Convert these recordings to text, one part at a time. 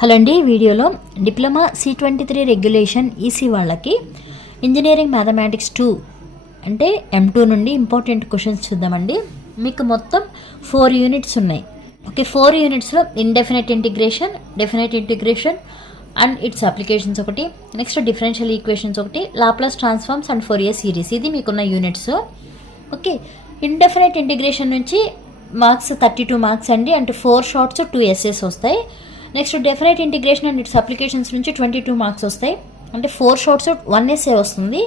Hello అండి, వీడియోలో diploma C23 regulation EC వాళ్ళకి ఇంజనీరింగ్ మ్యాథమెటిక్స్ 2 అంటే M2 నుండి ఇంపార్టెంట్ క్వశ్చన్స్ చూద్దామండి. మీకు మొత్తం 4 యూనిట్స్ ఉన్నాయి. ఓకే, 4 యూనిట్స్లో indefinite integration, definite integration and its applications ఒకటి, నెక్స్ట్ డిఫరెన్షియల్ ఈక్వేషన్స్ ఒకటి, Laplace transforms and Fourier series. ఇది మీకున్న యూనిట్స్. ఓకే, ఇండెఫినెట్ ఇంటిగ్రేషన్ నుంచి మార్క్స్ 32 మార్క్స్ అండి, అంటే 4 షార్ట్స్ 2 ఎస్ఏస్ వస్తాయి. Next definite integration and its applications నుంచి 22 మార్క్స్ వస్తాయి, అంటే 4 షార్ట్స్ 1 ఎస్ఏ వస్తుంది.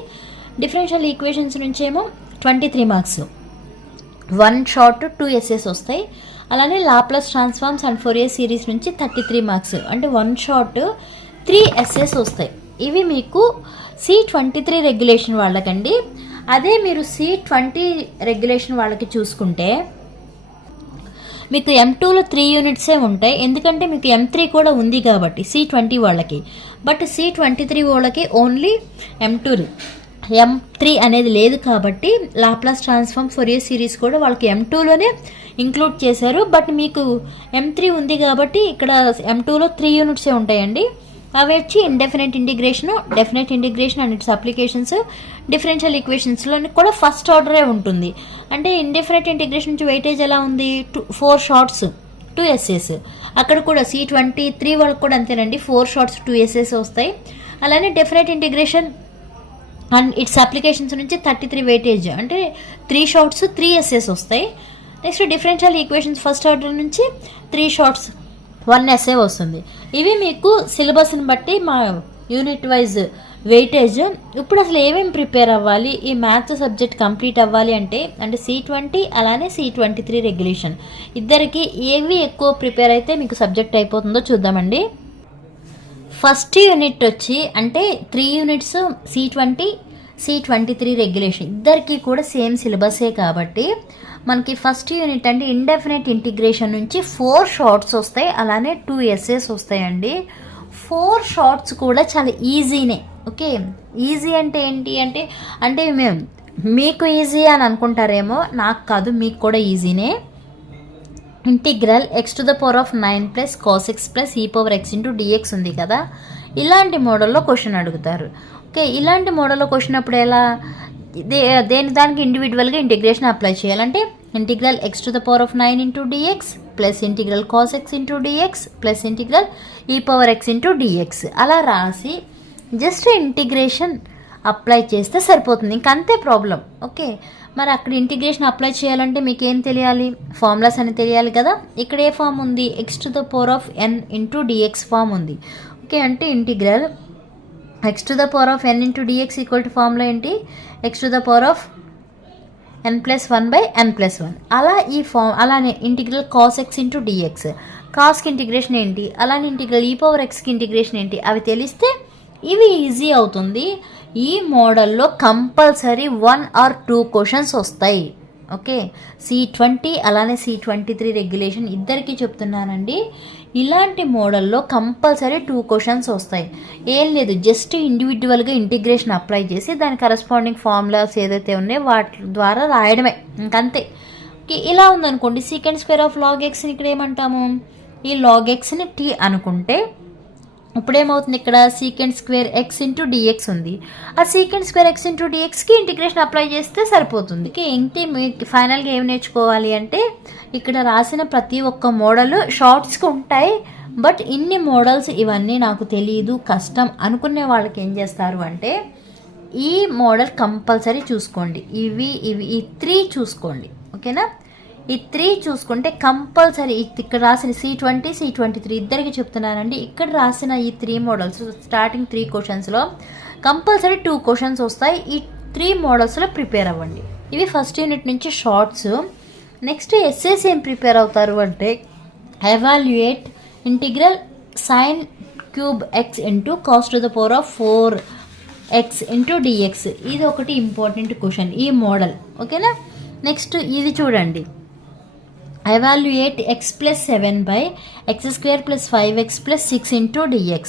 డిఫరెన్షియల్ ఈక్వేషన్స్ నుంచి ఏమో 23 మార్క్స్, 1 షార్ట్ 2 ఎస్ఏస్ వస్తాయి. అలానే Laplace transforms and Fourier series నుంచి 33 మార్క్స్, అంటే 1 షార్ట్ 3 ఎస్ఏస్ వస్తాయి. ఇవి మీకు C23 రెగ్యులేషన్ వాళ్ళకండి. అదే మీరు C20 రెగ్యులేషన్ వాళ్ళకి చూసుకుంటే మీకు M2లో 3 యూనిట్సే ఉంటాయి, ఎందుకంటే మీకు M3 కూడా ఉంది కాబట్టి C20 వాళ్ళకి. బట్ C23 వాళ్ళకి ఓన్లీ M2, M3 అనేది లేదు కాబట్టి లాప్లాస్ ట్రాన్స్ఫార్మ్ ఫోరియర్ సిరీస్ కూడా వాళ్ళకి M2లోనే ఇంక్లూడ్ చేశారు. బట్ మీకు M3 ఉంది కాబట్టి ఇక్కడ M2లో 3 యూనిట్సే ఉంటాయండి. అవి వచ్చి indefinite integration, definite integration and its applications, differential ఈక్వేషన్స్లో కూడా ఫస్ట్ ఆర్డరే ఉంటుంది. అంటే ఇండెఫినెట్ ఇంటిగ్రేషన్ నుంచి వెయిటేజ్ ఎలా ఉంది, 4 షార్ట్స్ 2 ఎస్ఏస్. అక్కడ కూడా C23 వాళ్ళకి కూడా అంతేనండి, 4 షార్ట్స్ 2 ఎస్ఏస్ వస్తాయి. అలానే definite integration and its applications నుంచి 33 వెయిటేజ్, అంటే 3 షార్ట్స్ 3 ఎస్ఏస్ వస్తాయి. Next differential equations first order నుంచి 3 షార్ట్స్ 1 ఎస్ఏ వస్తుంది. ఇవి మీకు సిలబస్ని బట్టి మా యూనిట్ వైజ్ వెయిటేజ్. ఇప్పుడు అసలు ఏమేమి ప్రిపేర్ అవ్వాలి, ఈ మ్యాథ్స్ సబ్జెక్ట్ కంప్లీట్ అవ్వాలి అంటే C20 అలానే C23 రెగ్యులేషన్ ఇద్దరికి ఏవి ఎక్కువ ప్రిపేర్ అయితే మీకు సబ్జెక్ట్ అయిపోతుందో చూద్దామండి. ఫస్ట్ యూనిట్ వచ్చి అంటే 3 యూనిట్స్ C20, C23 రెగ్యులేషన్ ఇద్దరికి కూడా సేమ్ సిలబసే కాబట్టి మనకి ఫస్ట్ యూనిట్ అంటే ఇండెఫినెట్ ఇంటిగ్రేషన్ నుంచి 4 షార్ట్స్ వస్తాయి, అలానే 2 ఎస్ఏస్ వస్తాయండి. 4 షార్ట్స్ కూడా చాలా ఈజీనే. ఓకే, ఈజీ అంటే ఏంటి అంటే అంటే మీకు ఈజీ అని అనుకుంటారేమో, నాకు కాదు, మీకు కూడా ఈజీనే. Integral x⁴ 9 + cos x + e⁻x dx ఉంది కదా, ఇలాంటి మోడల్లో క్వశ్చన్ అడుగుతారు. ఓకే, ఇలాంటి మోడల్లో క్వశ్చన్ అప్పుడు ఎలా, దేని దానికి ఇండివిజువల్గా ఇంటిగ్రేషన్ అప్లై చేయాలంటే integral x⁴ 9 dx plus integral cos x dx plus integral e⁻x dx అలా రాసి జస్ట్ ఇంటిగ్రేషన్ అప్లై చేస్తే సరిపోతుంది, ఇంకంతే ప్రాబ్లం. ఓకే, మరి అక్కడ ఇంటిగ్రేషన్ అప్లై చేయాలంటే మీకు ఏం తెలియాలి, ఫార్ములాస్ అని తెలియాలి కదా. ఇక్కడ ఏ ఫామ్ ఉంది, x⁴n dx ఫామ్ ఉంది. ఓకే, అంటే integral x⁴n dx equal to formula ఏంటి, x⁴n+1/n+1. అలా ఈ ఫామ్, అలానే ఇంటిగ్రల్ cos x dx, కాస్కి ఇంటిగ్రేషన్ ఏంటి, అలానే ఇంటిగ్రల్ e⁻xకి ఇంటిగ్రేషన్ ఏంటి, అవి తెలిస్తే ఇవి ఈజీ అవుతుంది. ఈ మోడల్లో కంపల్సరీ 1 or 2 క్వశ్చన్స్ వస్తాయి. ఓకే, C20 అలానే C23 రెగ్యులేషన్ ఇద్దరికి చెప్తున్నానండి. ఇలాంటి మోడల్లో కంపల్సరీ 2 క్వశ్చన్స్ వస్తాయి. ఏం లేదు, జస్ట్ ఇండివిజువల్గా ఇంటిగ్రేషన్ అప్లై చేసి దాని కరస్పాండింగ్ ఫార్ములాస్ ఏదైతే ఉన్నాయో వాటి ద్వారా రాయడమే, ఇంకంతే. ఓకే, ఇలా ఉందనుకోండి, sec² log xని ఇక్కడ ఏమంటాము, ఈ log xని t అనుకుంటే ఇప్పుడేమవుతుంది, ఇక్కడ sec² x dx ఉంది. ఆ sec² x dxకి ఇంటిగ్రేషన్ అప్లై చేస్తే సరిపోతుంది. ఇంటి మీకు ఫైనల్గా ఏం నేర్చుకోవాలి అంటే ఇక్కడ రాసిన ప్రతి ఒక్క మోడల్ షార్ట్స్కి ఉంటాయి. బట్ ఇన్ని మోడల్స్ ఇవన్నీ నాకు తెలియదు, కష్టం అనుకునే వాళ్ళకి ఏం చేస్తారు అంటే ఈ మోడల్ కంపల్సరీ చూసుకోండి, ఇవి ఈ 3 చూసుకోండి. ఓకేనా, ఈ 3 చూసుకుంటే కంపల్సరీ ఇక్కడ రాసిన C20, C23 ఇద్దరికి చెప్తున్నానండి. ఇక్కడ రాసిన ఈ 3 మోడల్స్ స్టార్టింగ్ 3 క్వశ్చన్స్లో కంపల్సరీ 2 క్వశ్చన్స్ వస్తాయి. ఈ 3 మోడల్స్లో ప్రిపేర్ అవ్వండి. ఇవి ఫస్ట్ యూనిట్ నుంచి షార్ట్స్. నెక్స్ట్ ఎస్ఎస్ ఏం ప్రిపేర్ అవుతారు అంటే evaluate integral sin³ x cos⁴ x dx. ఇది ఒకటి ఇంపార్టెంట్ క్వశ్చన్ ఈ మోడల్. ఓకేనా, నెక్స్ట్ ఇది చూడండి, ఎవాల్యుయేట్ x+7/x² + 5x + 6 dx.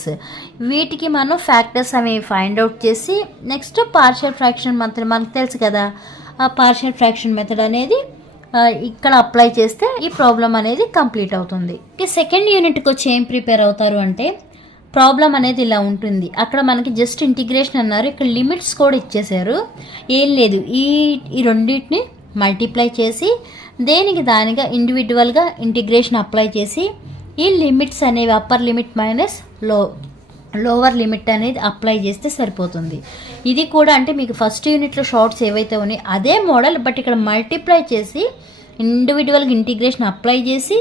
వీటికి మనం ఫ్యాక్టర్స్ అవి ఫైండ్ అవుట్ చేసి నెక్స్ట్ పార్షియల్ ఫ్రాక్షన్ మెథడ్ మనకు తెలుసు కదా, ఆ పార్షియల్ ఫ్రాక్షన్ మెథడ్ అనేది ఇక్కడ అప్లై చేస్తే ఈ ప్రాబ్లం అనేది కంప్లీట్ అవుతుంది. సెకండ్ యూనిట్కి వచ్చి ఏం ప్రిపేర్ అవుతారు అంటే ప్రాబ్లం అనేది ఇలా ఉంటుంది. అక్కడ మనకి జస్ట్ ఇంటిగ్రేషన్ అన్నారు, ఇక్కడ లిమిట్స్ కూడా ఇచ్చేసారు. ఏం లేదు, ఈ రెండింటిని మల్టిప్లై చేసి దేనికి దానిగా ఇండివిజువల్గా ఇంటిగ్రేషన్ అప్లై చేసి ఈ లిమిట్స్ అనేవి upper limit minus lower limit అనేది అప్లై చేస్తే సరిపోతుంది. ఇది కూడా అంటే మీకు ఫస్ట్ యూనిట్లో షార్ట్స్ ఏవైతే ఉన్నాయో అదే మోడల్, బట్ ఇక్కడ మల్టిప్లై చేసి ఇండివిజువల్గా ఇంటిగ్రేషన్ అప్లై చేసి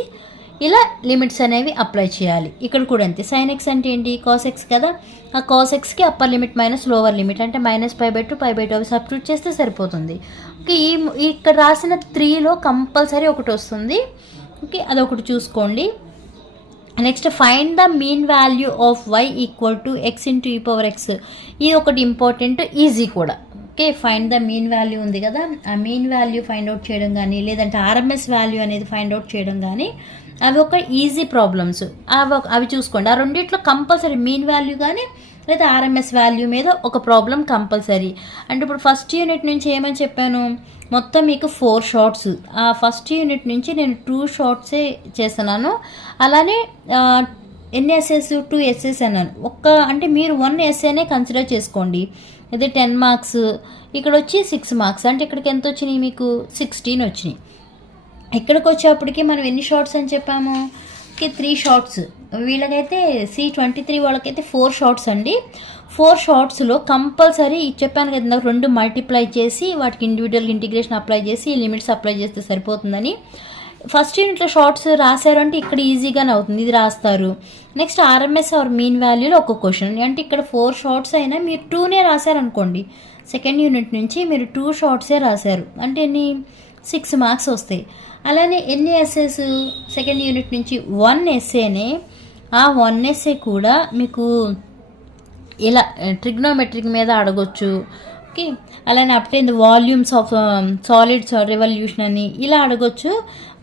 ఇలా లిమిట్స్ అనేవి అప్లై చేయాలి. ఇక్కడ కూడా అంతే. సైన్ ఎక్స్ అంటే ఏంటి, కాస్ ఎక్స్ కదా, ఆ కాస్ ఎక్స్కి upper limit minus lower limit అంటే -π/2 π/2 అవి సబ్స్టిట్యూట్ చేస్తే సరిపోతుంది. ఓకే, ఇక్కడ రాసిన 3లో కంపల్సరీ ఒకటి వస్తుంది. ఓకే, అదొకటి చూసుకోండి. Next find the mean value of y = x × e⁻x. ఇది ఒకటి ఇంపార్టెంట్, ఈజీ కూడా. Okay, find the mean value ఉంది కదా, ఆ మీన్ వాల్యూ ఫైండ్ అవుట్ చేయడం కానీ లేదంటే ఆర్ఎంఎస్ వాల్యూ అనేది ఫైండ్ అవుట్ చేయడం కానీ అవి ఒక ఈజీ ప్రాబ్లమ్స్. అవి చూసుకోండి. ఆ రెండిట్లో కంపల్సరీ మీన్ వాల్యూ కానీ లేదా ఆర్ఎంఎస్ వాల్యూ మీద ఒక ప్రాబ్లం కంపల్సరీ. అంటే ఇప్పుడు ఫస్ట్ యూనిట్ నుంచి ఏమని చెప్పాను, మొత్తం మీకు 4 షార్ట్స్. ఆ ఫస్ట్ యూనిట్ నుంచి నేను 2 షార్ట్సే చేస్తున్నాను. అలానే ఎన్ని ఎస్ఏస్, 2 ఎస్ఏస్ అన్నాను. అంటే మీరు 1 ఎస్ఏనే కన్సిడర్ చేసుకోండి. ఇది 10 మార్క్స్, ఇక్కడ వచ్చి 6 మార్క్స్. అంటే ఇక్కడికి ఎంత వచ్చినాయి మీకు, 16 వచ్చినాయి. ఇక్కడికి వచ్చేప్పటికి మనం ఎన్ని షార్ట్స్ అని చెప్పాము, 3 షార్ట్స్. వీళ్ళకైతే C23 వాళ్ళకైతే 4 షార్ట్స్ అండి. 4 షార్ట్స్లో కంపల్సరీ చెప్పాను కదా, 2 మల్టిప్లై చేసి వాటికి ఇండివిజువల్ ఇంటిగ్రేషన్ అప్లై చేసి లిమిట్స్ అప్లై చేస్తే సరిపోతుందని. ఫస్ట్ యూనిట్లో షార్ట్స్ రాశారు అంటే ఇక్కడ ఈజీగానే అవుతుంది, ఇది రాస్తారు. నెక్స్ట్ ఆర్ఎంఎస్ ఆర్ మీన్ వాల్యూలో ఒక క్వశ్చన్. అంటే ఇక్కడ 4 షార్ట్స్ అయినా మీరు 2నే రాశారనుకోండి, సెకండ్ యూనిట్ నుంచి మీరు 2 షార్ట్సే రాశారు అంటే ఎన్ని, 6 మార్క్స్ వస్తాయి. అలానే ఎన్ని ఎస్ఏస్, సెకండ్ యూనిట్ నుంచి 1 ఎస్ఏనే. ఆ 1 ఎస్ఏ కూడా మీకు ఇలా ట్రిగ్నోమెట్రిక్ మీద అడగొచ్చు. ఓకే, అలానే obtain the volumes of solids revolution అని ఇలా అడగొచ్చు.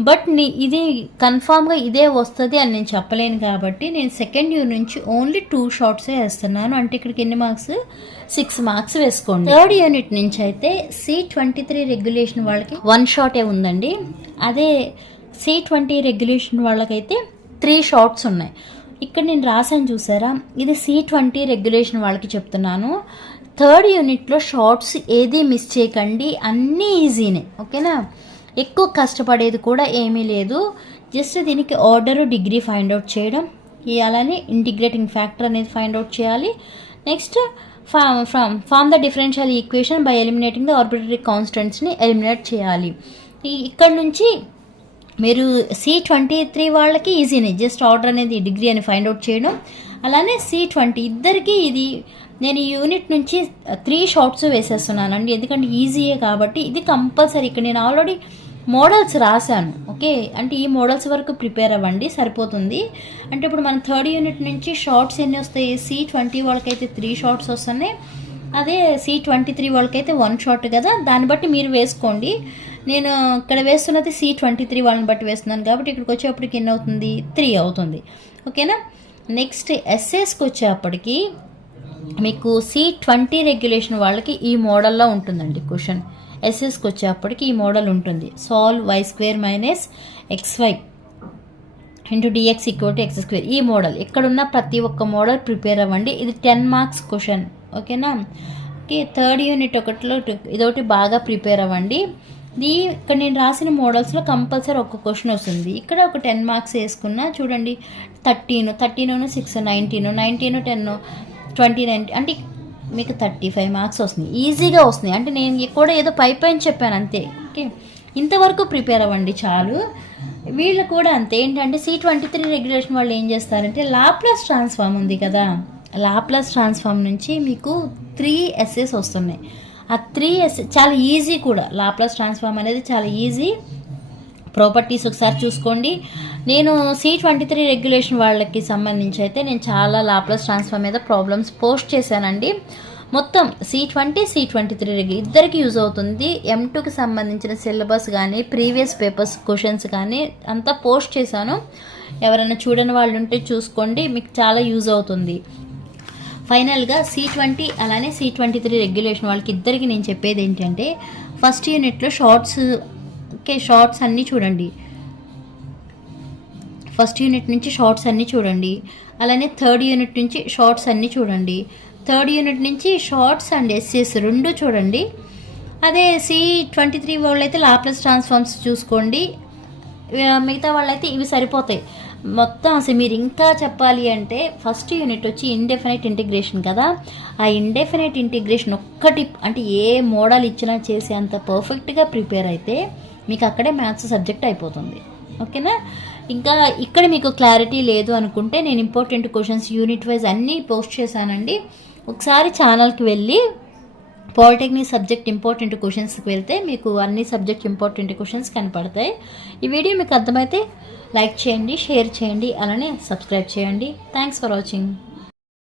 బట్ ఇది కన్ఫామ్గా ఇదే వస్తుంది అని నేను చెప్పలేను కాబట్టి నేను సెకండ్ యూనిట్ నుంచి ఓన్లీ 2 షార్ట్సే వేస్తున్నాను. అంటే ఇక్కడికి ఎన్ని మార్క్స్, 6 మార్క్స్ వేసుకోండి. థర్డ్ యూనిట్ నుంచి అయితే C23 రెగ్యులేషన్ వాళ్ళకి 1 షార్టే ఉందండి. అదే C20 రెగ్యులేషన్ వాళ్ళకైతే 3 షార్ట్స్ ఉన్నాయి. ఇక్కడ నేను రాసాను చూసారా, ఇది C20 రెగ్యులేషన్ వాళ్ళకి చెప్తున్నాను. థర్డ్ యూనిట్లో షార్ట్స్ ఏది మిస్ చేయకండి, అన్నీ ఈజీనే. ఓకేనా, ఎక్కువ కష్టపడేది కూడా ఏమీ లేదు. జస్ట్ దీనికి ఆర్డరు, డిగ్రీ ఫైండ్ అవుట్ చేయడం, అలానే ఇంటిగ్రేటింగ్ ఫ్యాక్టర్ అనేది ఫైండ్ అవుట్ చేయాలి. Next form the differential equation by eliminating the arbitrary కాన్స్టెంట్స్ని ఎలిమినేట్ చేయాలి. ఇక్కడ నుంచి మీరు C23 వాళ్ళకి ఈజీనే, జస్ట్ ఆర్డర్ అనేది డిగ్రీ అని ఫైండ్ అవుట్ చేయడం. అలానే C20 ఇద్దరికి ఇది నేను ఈ యూనిట్ నుంచి 3 షార్ట్స్ వేసేస్తున్నానండి, ఎందుకంటే ఈజీయే కాబట్టి. ఇది కంపల్సరీ. ఇక్కడ నేను ఆల్రెడీ మోడల్స్ రాశాను. ఓకే, అంటే ఈ మోడల్స్ వరకు ప్రిపేర్ అవ్వండి సరిపోతుంది. అంటే ఇప్పుడు మన థర్డ్ యూనిట్ నుంచి షార్ట్స్ ఎన్ని వస్తాయి, C20 వాళ్ళకైతే 3 షార్ట్స్ వస్తున్నాయి, అదే C23 వాళ్ళకైతే 1 షార్ట్ కదా, దాన్ని బట్టి మీరు వేసుకోండి. నేను ఇక్కడ వేస్తున్నది C23 వాళ్ళని బట్టి వేస్తున్నాను కాబట్టి ఇక్కడికి వచ్చేప్పటికి ఎన్ని అవుతుంది, 3 అవుతుంది. ఓకేనా, నెక్స్ట్ ఎస్ఎస్కి వచ్చేప్పటికి మీకు C20 రెగ్యులేషన్ వాళ్ళకి ఈ మోడల్లో ఉంటుందండి క్వశ్చన్. ఎస్ఎస్కి వచ్చేప్పటికి ఈ మోడల్ ఉంటుంది. Solve y² - xy × dx = x². ఈ మోడల్ ఇక్కడున్న ప్రతి ఒక్క మోడల్ ప్రిపేర్ అవ్వండి. ఇది 10 మార్క్స్ క్వశ్చన్. ఓకేనా, ఓకే. థర్డ్ యూనిట్ ఒకటిలో ఇదొకటి బాగా ప్రిపేర్ అవ్వండి. ఇక్కడ నేను రాసిన మోడల్స్లో కంపల్సరీ ఒక క్వశ్చన్ వస్తుంది. ఇక్కడ ఒక 10 మార్క్స్ వేసుకున్నా చూడండి, 13 6 19 19 10 29 అంటే మీకు 35 మార్క్స్ వస్తున్నాయి, ఈజీగా వస్తున్నాయి. అంటే నేను కూడా ఏదో పైన చెప్పాను అంతే. ఓకే, ఇంతవరకు ప్రిపేర్ అవ్వండి చాలు. వీళ్ళు కూడా అంతే. ఏంటంటే C23 రెగ్యులేషన్ వాళ్ళు ఏం చేస్తారంటే లాప్లాస్ ట్రాన్స్ఫార్మ్ ఉంది కదా, లాప్లాస్ ట్రాన్స్ఫార్మ్ నుంచి మీకు 3 ఎస్ఏస్ వస్తున్నాయి. ఆ 3 ఎస్ఏ చాలా ఈజీ కూడా. లాప్లాస్ ట్రాన్స్ఫార్మ్ అనేది చాలా ఈజీ. ప్రాపర్టీస్ ఒకసారి చూసుకోండి. నేను C23 రెగ్యులేషన్ వాళ్ళకి సంబంధించి అయితే నేను చాలా లాప్లాస్ ట్రాన్స్ఫార్మ్ మీద ప్రాబ్లమ్స్ పోస్ట్ చేశానండి. మొత్తం C20 C23 ఇద్దరికి యూజ్ అవుతుంది. M2కి సంబంధించిన సిలబస్ కానీ ప్రీవియస్ పేపర్స్ క్వశ్చన్స్ కానీ అంతా పోస్ట్ చేశాను. ఎవరైనా చూడని వాళ్ళు ఉంటే చూసుకోండి, మీకు చాలా యూజ్ అవుతుంది. ఫైనల్గా C20 అలానే C23 రెగ్యులేషన్ వాళ్ళకి ఇద్దరికి నేను చెప్పేది ఏంటంటే, ఫస్ట్ యూనిట్లో షార్ట్స్ ఓకే, షార్ట్స్ అన్నీ చూడండి. ఫస్ట్ యూనిట్ నుంచి షార్ట్స్ అన్నీ చూడండి. అలానే థర్డ్ యూనిట్ నుంచి షార్ట్స్ అన్నీ చూడండి. థర్డ్ యూనిట్ నుంచి షార్ట్స్ అండ్ ఎస్సెస్ రెండు చూడండి. అదే C23 వాళ్ళు అయితే లాప్లస్ ట్రాన్స్ఫార్మ్స్ చూసుకోండి. మిగతా వాళ్ళైతే ఇవి సరిపోతాయి. మొత్తం అసలు మీరు ఇంకా చెప్పాలి అంటే ఫస్ట్ యూనిట్ వచ్చి ఇండెఫినైట్ ఇంటిగ్రేషన్ కదా, ఆ ఇండెఫినైట్ ఇంటిగ్రేషన్ ఒక్కటి అంటే ఏ మోడల్ ఇచ్చినా చేసి అంత పర్ఫెక్ట్గా ప్రిపేర్ అయితే మీకు అక్కడే మ్యాథ్స్ సబ్జెక్ట్ అయిపోతుంది. ఓకేనా? ఇంకా ఇక్కడ మీకు క్లారిటీ లేదు అనుకుంటే నేను ఇంపార్టెంట్ క్వశ్చన్స్ యూనిట్ వైజ్ అన్నీ పోస్ట్ చేశానండి. ఒకసారి ఛానల్కి వెళ్ళి పాలిటెక్నిక్ సబ్జెక్ట్ ఇంపార్టెంట్ క్వశ్చన్స్కి వెళ్తే మీకు అన్ని సబ్జెక్ట్ ఇంపార్టెంట్ క్వశ్చన్స్ కనపడతాయి. ఈ వీడియో మీకు అర్థమైతే లైక్ చేయండి, షేర్ చేయండి, అలానే సబ్స్క్రైబ్ చేయండి. Thanks for watching.